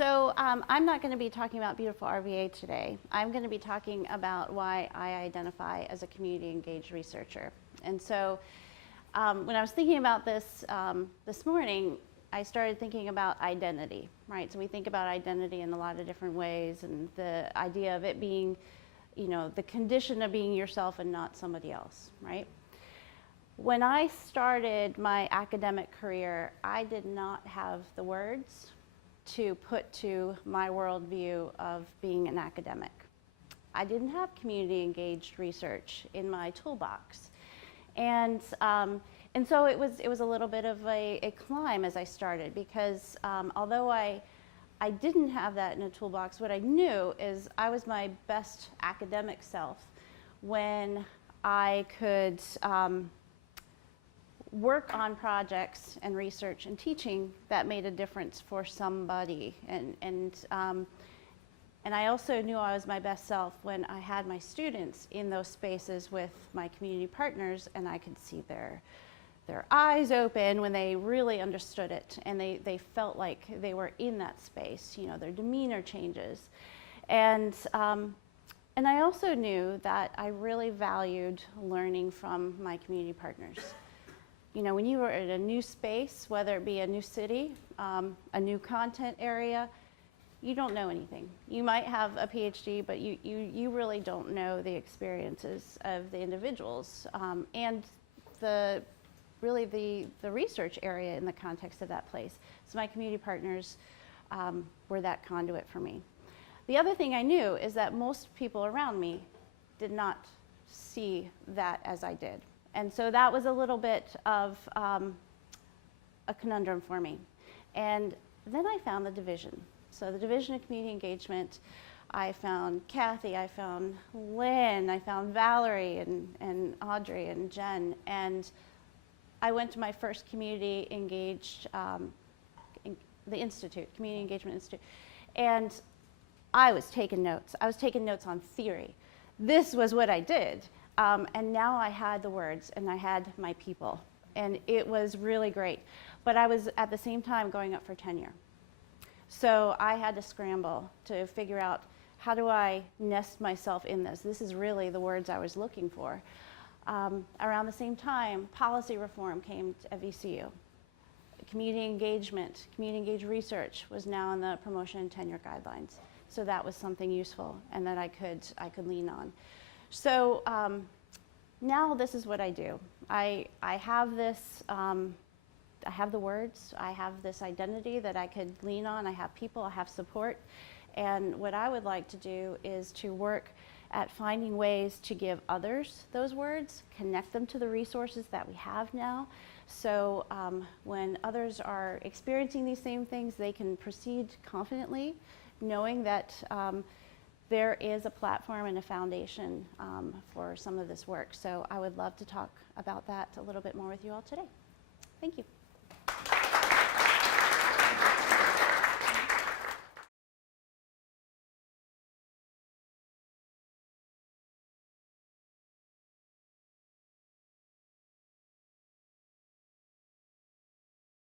So I'm not going to be talking about beautiful RVA today. I'm going to be talking about why I identify as a community engaged researcher. And so when I was thinking about this this morning, I started thinking about identity, right? So we think about identity in a lot of different ways, and the idea of it being, you know, the condition of being yourself and not somebody else, right? When I started my academic career, I did not have the words to put to my worldview of being an academic. I didn't have community engaged research in my toolbox. And so it was a little bit of a climb as I started, because although I didn't have that in a toolbox, what I knew is I was my best academic self when I could work on projects and research and teaching that made a difference for somebody. And I also knew I was my best self when I had my students in those spaces with my community partners, and I could see their eyes open when they really understood it, and they felt like they were in that space. You know, their demeanor changes. And I also knew that I really valued learning from my community partners. You know, when you were in a new space, whether it be a new city, a new content area, you don't know anything. You might have a PhD, but you really don't know the experiences of the individuals and really the research area in the context of that place. So my community partners were that conduit for me. The other thing I knew is that most people around me did not see that as I did. And so that was a little bit of a conundrum for me. And then I found the division. So the Division of Community Engagement, I found Kathy, I found Lynn, I found Valerie and Audrey and Jen. And I went to my first community engaged, the Institute, Community Engagement Institute. And I was taking notes. I was taking notes on theory. This was what I did. And now I had the words, and I had my people, and it was really great. But I was at the same time going up for tenure. So I had to scramble to figure out, how do I nest myself in this? This is really the words I was looking for. Around the same time, policy reform came at VCU. Community engagement, community engaged research was now in the promotion and tenure guidelines. So that was something useful and that I could lean on. So now this is what I do. I have this, I have the words, I have this identity that I could lean on, I have people, I have support. And what I would like to do is to work at finding ways to give others those words, connect them to the resources that we have now. So when others are experiencing these same things, they can proceed confidently, knowing that there is a platform and a foundation for some of this work. So I would love to talk about that a little bit more with you all today. Thank you.